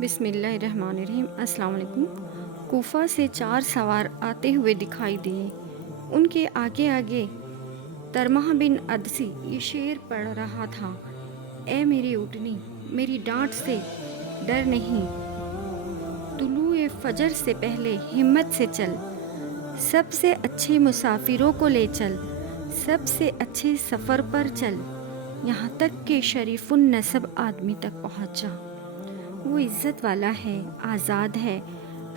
بسم اللہ الرحمن الرحیم۔ السلام علیکم۔ کوفہ سے 4 سوار آتے ہوئے دکھائی دیے۔ ان کے آگے آگے ترمہ بن عدسی یہ شعر پڑھ رہا تھا: اے میری اونٹنی، میری ڈانٹ سے ڈر نہیں، طلوع فجر سے پہلے ہمت سے چل، سب سے اچھے مسافروں کو لے چل، سب سے اچھے سفر پر چل، یہاں تک کہ شریف النسب آدمی تک پہنچ جا۔ وہ عزت والا ہے، آزاد ہے،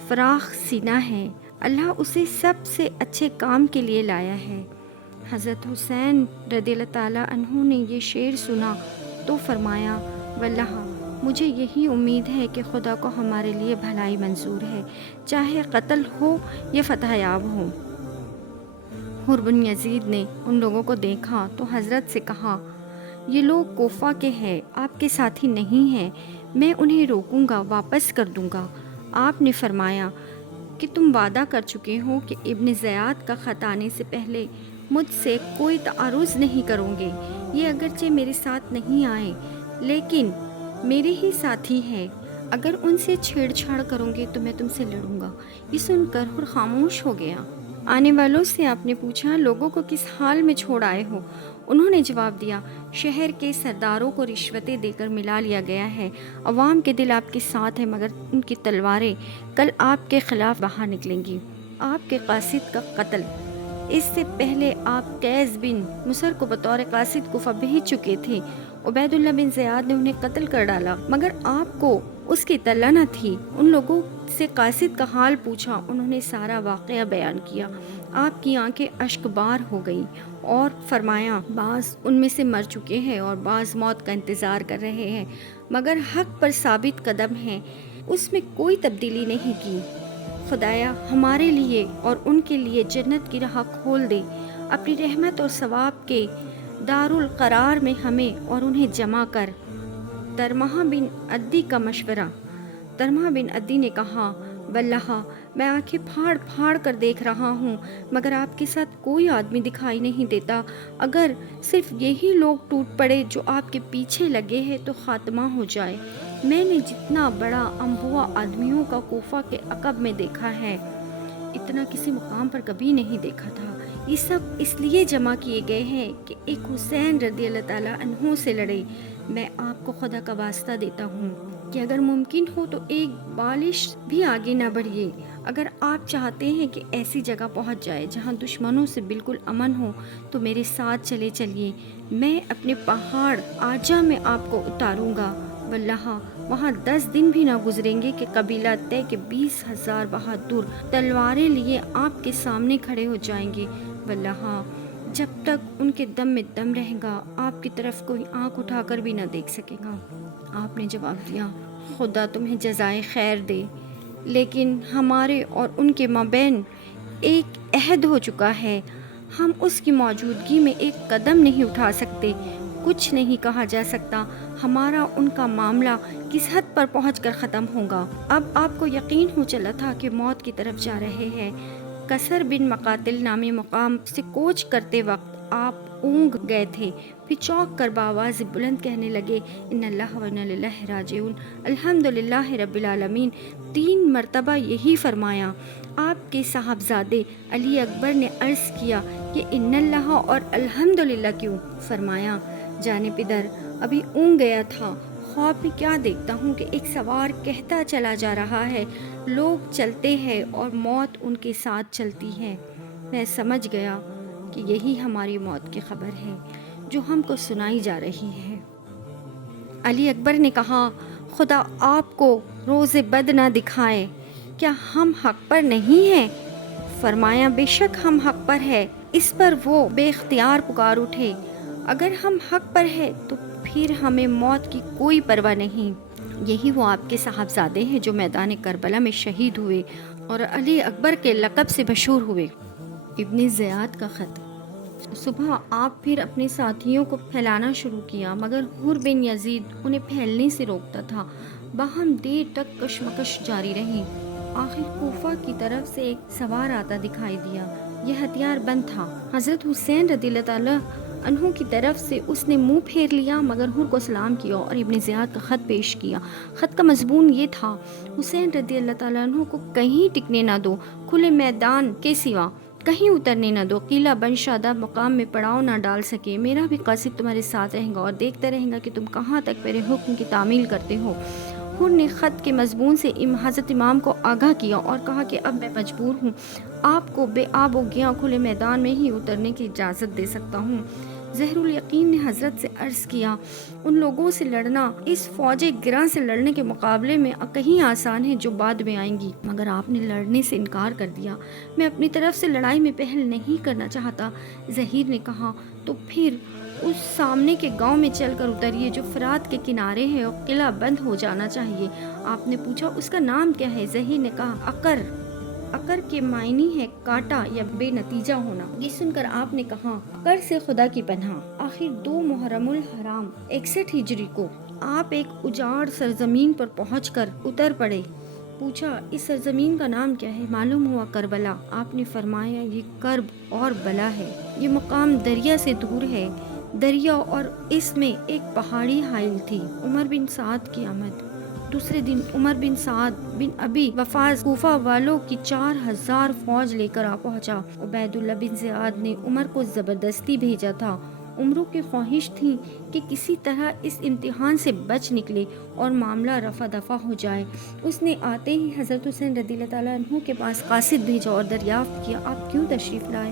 فراخ سینہ ہے، اللہ اسے سب سے اچھے کام کے لیے لایا ہے۔ حضرت حسین رضی اللہ تعالیٰ عنہ نے یہ شعر سنا تو فرمایا: واللہ مجھے یہی امید ہے کہ خدا کو ہمارے لیے بھلائی منظور ہے، چاہے قتل ہو یا فتح یاب ہو۔ حر بن یزید نے ان لوگوں کو دیکھا تو حضرت سے کہا: یہ لوگ کوفہ کے ہیں، آپ کے ساتھی نہیں ہیں، میں انہیں روکوں گا، واپس کر دوں گا۔ آپ نے فرمایا کہ تم وعدہ کر چکے ہو کہ ابن زیاد کا خط آنے سے پہلے مجھ سے کوئی تعارض نہیں کرو گے۔ یہ اگرچہ میرے ساتھ نہیں آئے لیکن میرے ہی ساتھی ہیں، اگر ان سے چھیڑ چھاڑ کرو گے تو میں تم سے لڑوں گا۔ یہ سن کر حر خاموش ہو گیا۔ آنے والوں سے آپ نے پوچھا: لوگوں کو کس حال میں چھوڑ آئے ہو؟ انہوں نے جواب دیا: شہر کے سرداروں کو رشوتیں دے کر ملا لیا گیا ہے، عوام کے دل آپ کے ساتھ ہیں مگر ان کی تلواریں کل آپ کے خلاف باہر نکلیں گی۔ آپ کے قاصد کا قتل، اس سے پہلے آپ قیس بن مصر کو بطور قاصد کوفہ بھیج چکے تھے، عبید اللہ بن زیاد نے انہیں قتل کر ڈالا مگر آپ کو اس کی اطلاع نہ تھی۔ ان لوگوں سے قاصد کا حال پوچھا، انہوں نے سارا واقعہ بیان کیا۔ آپ کی آنکھیں اشک بار ہو گئیں اور فرمایا: بعض ان میں سے مر چکے ہیں اور بعض موت کا انتظار کر رہے ہیں مگر حق پر ثابت قدم ہیں، اس میں کوئی تبدیلی نہیں کی۔ خدایا ہمارے لیے اور ان کے لیے جنت کی راہ کھول دے، اپنی رحمت اور ثواب کے دارالقرار میں ہمیں اور انہیں جمع کر۔ ترمہ بن عدی کا مشورہ۔ ترمہ بن عدی نے کہا: واللہ میں آنکھیں پھاڑ پھاڑ کر دیکھ رہا ہوں مگر آپ کے ساتھ کوئی آدمی دکھائی نہیں دیتا، اگر صرف یہی لوگ ٹوٹ پڑے جو آپ کے پیچھے لگے ہیں تو خاتمہ ہو جائے۔ میں نے جتنا بڑا انبوہ آدمیوں کا کوفہ کے عقب میں دیکھا ہے، اتنا کسی مقام پر کبھی نہیں دیکھا تھا۔ یہ سب اس لیے جمع کیے گئے ہیں کہ ایک حسین رضی اللہ تعالیٰ عنہ سے لڑے۔ میں آپ کو خدا کا واسطہ دیتا ہوں کہ اگر ممکن ہو تو ایک بالش بھی آگے نہ بڑھیے۔ اگر آپ چاہتے ہیں کہ ایسی جگہ پہنچ جائے جہاں دشمنوں سے بالکل امن ہو تو میرے ساتھ چلے چلیے، میں اپنے پہاڑ آجا میں آپ کو اتاروں گا۔ واللہ وہاں 10 دن بھی نہ گزریں گے کہ قبیلہ طے کے 20,000 بہادر تلواریں لیے آپ کے سامنے کھڑے ہو جائیں گے۔ واللہ جب تک ان کے دم میں دم رہے گا آپ کی طرف کوئی آنکھ اٹھا کر بھی نہ دیکھ سکے گا۔ آپ نے جواب دیا: خدا تمہیں جزائے خیر دے، لیکن ہمارے اور ان کے مابین ایک عہد ہو چکا ہے، ہم اس کی موجودگی میں ایک قدم نہیں اٹھا سکتے، کچھ نہیں کہا جا سکتا ہمارا ان کا معاملہ کس حد پر پہنچ کر ختم ہوگا۔ اب آپ کو یقین ہو چلا تھا کہ موت کی طرف جا رہے ہیں۔ کثر بن مقاتل نامی مقام سے کوچ کرتے وقت آپ اونگ گئے تھے، پھر چونک کر بآواز بلند کہنے لگے: ان اللہ و انا الیہ راجعون، الحمدللہ رب العالمین۔ 3 مرتبہ یہی فرمایا۔ آپ کے صاحبزادے علی اکبر نے عرض کیا: یہ ان اللہ اور الحمدللہ کیوں؟ فرمایا: جانے پدر، ابھی اونگ گیا تھا، خواب میں کیا دیکھتا ہوں کہ ایک سوار کہتا چلا جا رہا ہے، لوگ چلتے ہیں اور موت ان کے ساتھ چلتی ہے۔ میں سمجھ گیا کہ یہی ہماری موت کی خبر ہے جو ہم کو سنائی جا رہی ہے۔ علی اکبر نے کہا: خدا آپ کو روز بد نہ دکھائے، کیا ہم حق پر نہیں ہیں؟ فرمایا: بے شک ہم حق پر ہے۔ اس پر وہ بے اختیار پکار اٹھے: اگر ہم حق پر ہے تو پھر ہمیں موت کی کوئی پرواہ نہیں۔ یہی وہ آپ کے صاحبزادے ہیں جو میدان کربلا میں شہید ہوئے اور علی اکبر کے لقب سے مشہور ہوئے۔ ابن زیاد کا خط۔ صبح آپ پھر اپنے ساتھیوں کو پھیلانا شروع کیا مگر حر بن یزید انہیں پھیلنے سے روکتا تھا۔ باہم دیر تک کشمکش جاری رہی۔ آخر کوفہ کی طرف سے ایک سوار آتا دکھائی دیا۔ یہ ہتھیار بند تھا۔ حضرت حسین رضی اللہ تعالیٰ انہوں کی طرف سے اس نے منہ پھیر لیا مگر حر کو سلام کیا اور ابن زیاد کا خط پیش کیا۔ خط کا مضمون یہ تھا: حسین رضی اللہ تعالیٰ عنہ کو کہیں ٹکنے نہ دو، کھلے میدان کے سوا کہیں اترنے نہ دو، قلعہ بن شاداب مقام میں پڑاؤ نہ ڈال سکے۔ میرا بھی قاصد تمہارے ساتھ رہے گا اور دیکھتا رہے گا کہ تم کہاں تک میرے حکم کی تعمیل کرتے ہو۔ حر نے خط کے مضمون سے حضرت امام کو آگاہ کیا اور کہا کہ اب میں مجبور ہوں، آپ کو بے آب و گیاں کھلے میدان میں ہی اترنے کی اجازت دے سکتا ہوں۔ ظہر الیقین نے حضرت سے عرض کیا: ان لوگوں سے لڑنا اس فوج گراں سے لڑنے کے مقابلے میں کہیں آسان ہے جو بعد میں آئیں گی، مگر آپ نے لڑنے سے انکار کر دیا۔ میں اپنی طرف سے لڑائی میں پہل نہیں کرنا چاہتا۔ ظہیر نے کہا: تو پھر اس سامنے کے گاؤں میں چل کر اتریے جو فرات کے کنارے ہے اور قلعہ بند ہو جانا چاہیے۔ آپ نے پوچھا: اس کا نام کیا ہے؟ ظہیر نے کہا: عقر۔ عقر کے معنی ہے کاٹا یا بے نتیجہ ہونا۔ یہ سن کر آپ نے کہا: عقر سے خدا کی پناہ۔ آخر 2 محرم الحرام 61 ہجری کو آپ ایک اجاڑ سرزمین پر پہنچ کر اتر پڑے۔ پوچھا: اس سرزمین کا نام کیا ہے؟ معلوم ہوا کربلا۔ آپ نے فرمایا: یہ کرب اور بلا ہے، یہ مقام دریا سے دور ہے، دریا اور اس میں ایک پہاڑی حائل تھی۔ عمر بن سعد کی آمد۔ دوسرے دن عمر بن سعد بن ابی وفاض کوفہ والوں کی 4000 فوج لے کر آ پہنچا۔ عبید اللہ بن زیاد نے عمر کو زبردستی بھیجا تھا۔ عمروں کی خواہش تھی کہ کسی طرح اس امتحان سے بچ نکلے اور معاملہ رفع دفع ہو جائے۔ اس نے آتے ہی حضرت حسین رضی اللہ تعالیٰ عنہ کے پاس قاصد بھیجا اور دریافت کیا: آپ کیوں تشریف لائے؟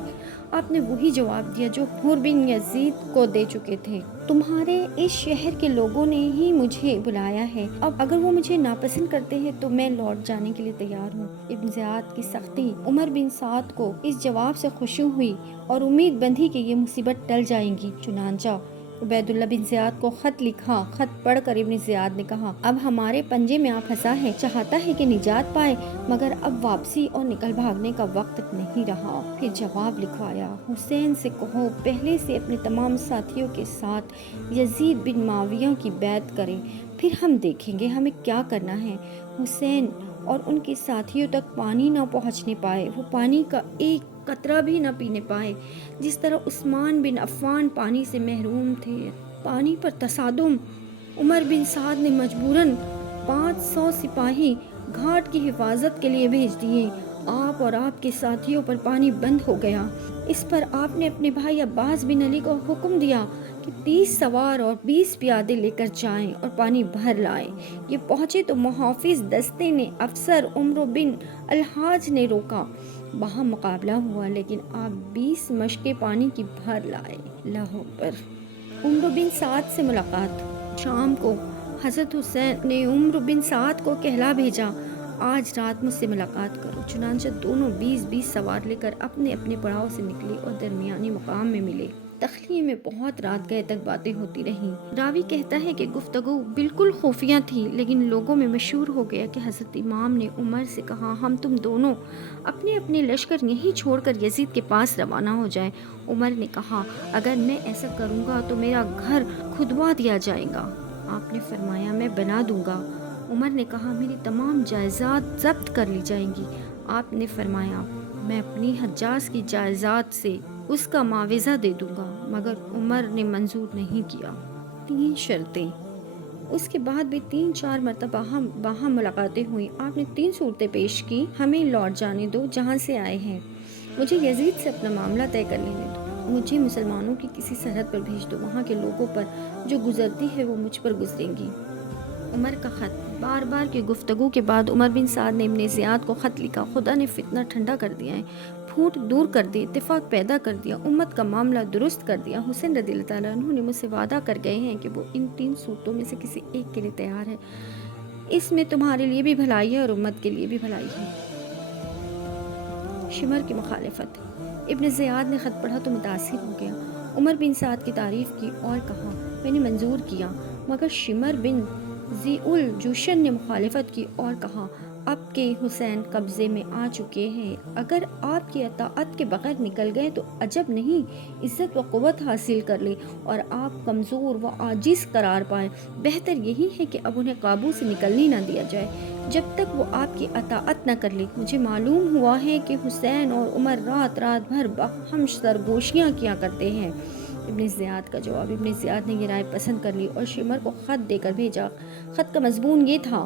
آپ نے وہی جواب دیا جو حر بن یزید کو دے چکے تھے: تمہارے اس شہر کے لوگوں نے ہی مجھے بلایا ہے، اب اگر وہ مجھے ناپسند کرتے ہیں تو میں لوٹ جانے کے لیے تیار ہوں۔ ابن زیاد کی سختی۔ عمر بن سعد کو اس جواب سے خوشی ہوئی اور امید بندھی کہ یہ مصیبت ٹل جائیں گی، چنانچہ عبید اللہ بن زیاد کو خط لکھا۔ خط پڑھ کر ابن زیاد نے کہا: اب ہمارے پنجے میں آپ پھنسا ہے، چاہتا ہے کہ نجات پائے مگر اب واپسی اور نکل بھاگنے کا وقت نہیں رہا۔ پھر جواب لکھوایا: حسین سے کہو پہلے سے اپنے تمام ساتھیوں کے ساتھ یزید بن معاویہ کی بیعت کریں، پھر ہم دیکھیں گے ہمیں کیا کرنا ہے۔ حسین اور ان کے ساتھیوں تک پانی نہ پہنچنے پائے، وہ پانی کا ایک قطرہ بھی نہ پینے پائے، جس طرح عثمان بن عفان پانی سے محروم تھے۔ پانی پر تصادم۔ عمر بن سعد نے مجبوراً 500 سپاہی گھاٹ کی حفاظت کے لیے بھیج دیے۔ آپ اور آپ کے ساتھیوں پر پانی بند ہو گیا۔ اس پر آپ نے اپنے بھائی عباس بن علی کو حکم دیا کہ 30 سوار اور 20 پیادے لے کر جائیں اور پانی بھر لائیں۔ یہ پہنچے تو محافظ دستے نے افسر عمرو بن الحاج نے روکا۔ وہاں مقابلہ ہوا لیکن آپ 20 مشکیں پانی کی بھر لائے۔ اللہ اکبر۔ عمرو بن سعد سے ملاقات۔ شام کو حضرت حسین نے عمرو بن سعد کو کہلا بھیجا: آج رات مجھ سے ملاقات کرو۔ چنانچہ دونوں 20 سوار لے کر اپنے اپنے پڑاؤ سے نکلے اور درمیانی مقام میں ملے۔ تخلیے میں بہت رات گئے تک باتیں ہوتی رہیں۔ راوی کہتا ہے کہ گفتگو بالکل خفیہ تھی، لیکن لوگوں میں مشہور ہو گیا کہ حضرت امام نے عمر سے کہا: ہم تم دونوں اپنے اپنے لشکر یہیں چھوڑ کر یزید کے پاس روانہ ہو جائیں۔ عمر نے کہا: اگر میں ایسا کروں گا تو میرا گھر کھدوا دیا جائے گا۔ آپ نے فرمایا: میں بنا دوں گا۔ عمر نے کہا: میری تمام جائیداد ضبط کر لی جائیں گی۔ آپ نے فرمایا: میں اپنی حجاز کی جائیداد سے اس کا معاوضہ دے دوں گا، مگر عمر نے منظور نہیں کیا۔ 3 شرطیں۔ اس کے بعد بھی 3-4 مرتبہ باہم ملاقاتیں ہوئیں۔ آپ نے 3 صورتیں پیش کی: ہمیں لوٹ جانے دو جہاں سے آئے ہیں، مجھے یزید سے اپنا معاملہ طے کر لینے دو، مجھے مسلمانوں کی کسی سرحد پر بھیج دو، وہاں کے لوگوں پر جو گزرتی ہے وہ مجھ پر گزریں گی۔ عمر کا خط۔ بار بار کی گفتگو کے بعد عمر بن سعد نے ابن زیاد کو خط لکھا: خدا نے فتنہ ٹھنڈا کر دیا ہے، پھوٹ دور کر دی، اتفاق پیدا کر دیا، امت کا معاملہ درست کر دیا۔ حسین رضی اللہ تعالیٰ عنہ نے مجھ سے وعدہ کر گئے ہیں کہ وہ ان 3 صورتوں میں سے کسی ایک کے لیے تیار ہے۔ اس میں تمہارے لیے بھی بھلائی ہے اور امت کے لیے بھی بھلائی ہے۔ شمر کی مخالفت۔ ابن زیاد نے خط پڑھا تو متاثر ہو گیا۔ عمر بن سعد کی تعریف کی اور کہا: میں نے منظور کیا، مگر شمر بن ذی الجوشن نے مخالفت کی اور کہا: اب کے حسین قبضے میں آ چکے ہیں، اگر آپ کی اطاعت کے بغیر نکل گئے تو عجب نہیں، عزت و قوت حاصل کر لیں اور آپ کمزور و عاجز قرار پائیں۔ بہتر یہی ہے کہ اب انہیں قابو سے نکلنے نہ دیا جائے جب تک وہ آپ کی اطاعت نہ کر لیں۔ مجھے معلوم ہوا ہے کہ حسین اور عمر رات رات بھر باہم سرگوشیاں کیا کرتے ہیں، ابن زیاد کا جواب۔ ابن زیاد نے یہ رائے پسند کر لی اور شمر کو خط دے کر بھیجا۔ خط کا مضمون یہ تھا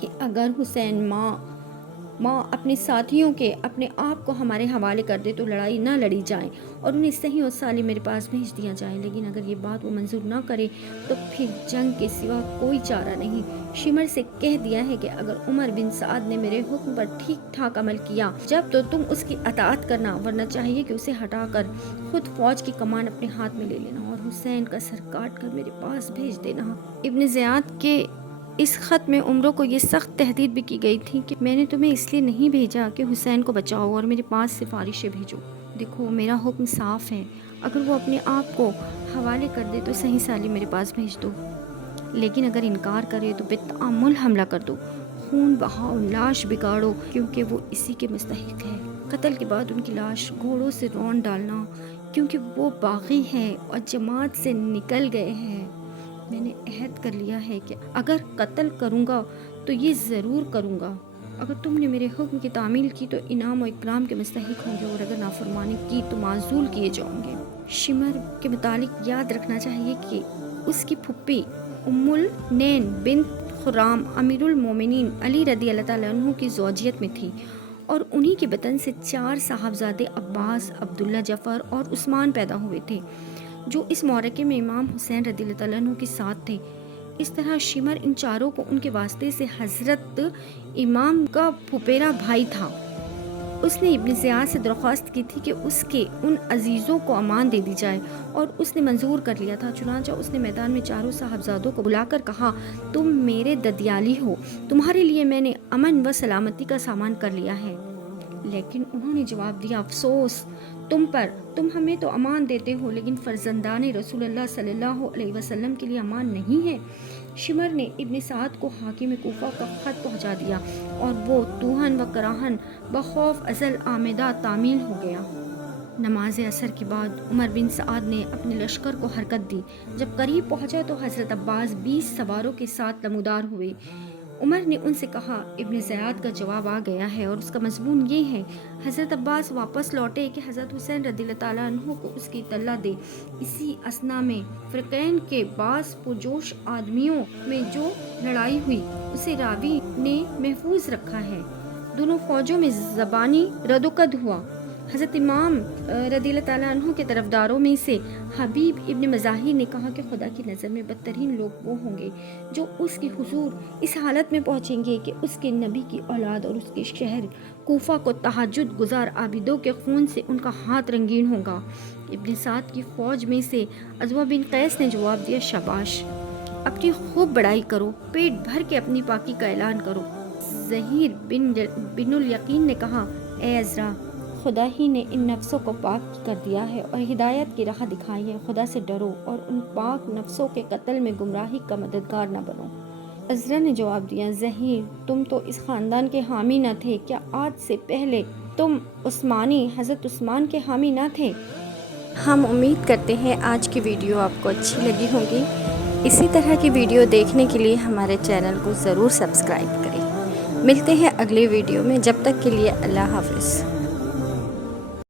کہ اگر حسین ماں اپنے ساتھیوں کے اپنے آپ کو ہمارے حوالے کر دے تو لڑائی نہ لڑی جائے اور انہیں صحیح اور سالم میرے پاس بھیج دیا جائے، لیکن اگر یہ بات وہ منظور نہ کرے تو پھر جنگ کے سوا کوئی چارہ نہیں۔ شمر سے کہہ دیا ہے کہ اگر عمر بن سعد نے میرے حکم پر ٹھیک ٹھاک عمل کیا جب تو تم اس کی اطاعت کرنا، ورنہ چاہیے کہ اسے ہٹا کر خود فوج کی کمان اپنے ہاتھ میں لے لینا اور حسین کا سر کاٹ کر میرے پاس بھیج دینا۔ ابن زیاد کے اس خط میں عمروں کو یہ سخت تہدید بھی کی گئی تھی کہ میں نے تمہیں اس لیے نہیں بھیجا کہ حسین کو بچاؤ اور میرے پاس سفارشیں بھیجو۔ دیکھو میرا حکم صاف ہے، اگر وہ اپنے آپ کو حوالے کر دے تو صحیح سالم میرے پاس بھیج دو، لیکن اگر انکار کرے تو بالتعامل حملہ کر دو، خون بہاؤ، لاش بگاڑو، کیونکہ وہ اسی کے مستحق ہے۔ قتل کے بعد ان کی لاش گھوڑوں سے رون ڈالنا، کیونکہ وہ باغی ہیں اور جماعت سے نکل گئے ہیں۔ میں نے عہد کر لیا ہے کہ اگر قتل کروں گا تو یہ ضرور کروں گا۔ اگر تم نے میرے حکم کی تعمیل کی تو انعام و اکرام کے مستحق ہوں گے، اور اگر نافرمانی کی تو معزول کیے جاؤں گے۔ شمر کے متعلق یاد رکھنا چاہیے کہ اس کی پھپھی ام النین بنت خرام امیر المومنین علی رضی اللہ تعالیٰ عنہ کی زوجیت میں تھی، اور انہی کے بطن سے 4 صاحبزادے عباس، عبداللہ، جعفر اور عثمان پیدا ہوئے تھے، جو اس معرکے میں امام حسین رضی اللہ تعالیٰ عنہ کے ساتھ تھے۔ اس طرح شمر ان چاروں کو ان کے واسطے سے حضرت امام کا پھپھیرا بھائی تھا۔ اس نے ابن زیاد سے درخواست کی تھی کہ اس کے ان عزیزوں کو امان دے دی جائے، اور اس نے منظور کر لیا تھا۔ چنانچہ اس نے میدان میں چاروں صاحبزادوں کو بلا کر کہا، تم میرے ددیالی ہو، تمہارے لیے میں نے امن و سلامتی کا سامان کر لیا ہے۔ لیکن انہوں نے جواب دیا، افسوس تم پر، تم ہمیں تو امان دیتے ہو لیکن فرزندان رسول اللہ صلی اللہ علیہ وسلم کے لیے امان نہیں ہے۔ شمر نے ابن سعد کو حاکم کوفہ کا خط پہنچا دیا اور وہ توہن و کراہن بخوف ازل آمدہ تعمیل ہو گیا۔ نماز عصر کے بعد عمر بن سعد نے اپنے لشکر کو حرکت دی۔ جب قریب پہنچا تو حضرت عباس 20 سواروں کے ساتھ نمودار ہوئے۔ عمر نے ان سے کہا، ابن زیاد کا جواب آ گیا ہے اور اس کا مضمون یہ ہے۔ حضرت عباس واپس لوٹے کہ حضرت حسین رضی اللہ تعالیٰ عنہ کو اس کی اطلاع دے۔ اسی اثنا میں فریقین کے بعض پرجوش آدمیوں میں جو لڑائی ہوئی اسے راوی نے محفوظ رکھا ہے۔ دونوں فوجوں میں زبانی ردوکد ہوا۔ حضرت امام رضی اللہ تعالیٰ عنہ کے طرفداروں میں سے حبیب ابن مظاہر نے کہا کہ خدا کی نظر میں بدترین لوگ وہ ہوں گے جو اس کی حضور اس حالت میں پہنچیں گے کہ اس کے نبی کی اولاد اور اس کے شہر کوفہ کو تہجد گزار عابدوں کے خون سے ان کا ہاتھ رنگین ہوگا۔ ابن سعد کی فوج میں سے عزوہ بن قیس نے جواب دیا، شاباش، اپنی خوب بڑائی کرو، پیٹ بھر کے اپنی پاکی کا اعلان کرو۔ ظہیر بن الیقین نے کہا، اے عزرا، خدا ہی نے ان نفسوں کو پاک کر دیا ہے اور ہدایت کی راہ دکھائی ہے، خدا سے ڈرو اور ان پاک نفسوں کے قتل میں گمراہی کا مددگار نہ بنو۔ عزرا نے جواب دیا، ظہیر، تم تو اس خاندان کے حامی نہ تھے، کیا آج سے پہلے تم عثمانی حضرت عثمان کے حامی نہ تھے؟ ہم امید کرتے ہیں آج کی ویڈیو آپ کو اچھی لگی ہوگی۔ اسی طرح کی ویڈیو دیکھنے کے لیے ہمارے چینل کو ضرور سبسکرائب کریں۔ ملتے ہیں اگلی ویڈیو میں، جب تک کے لیے اللہ حافظ۔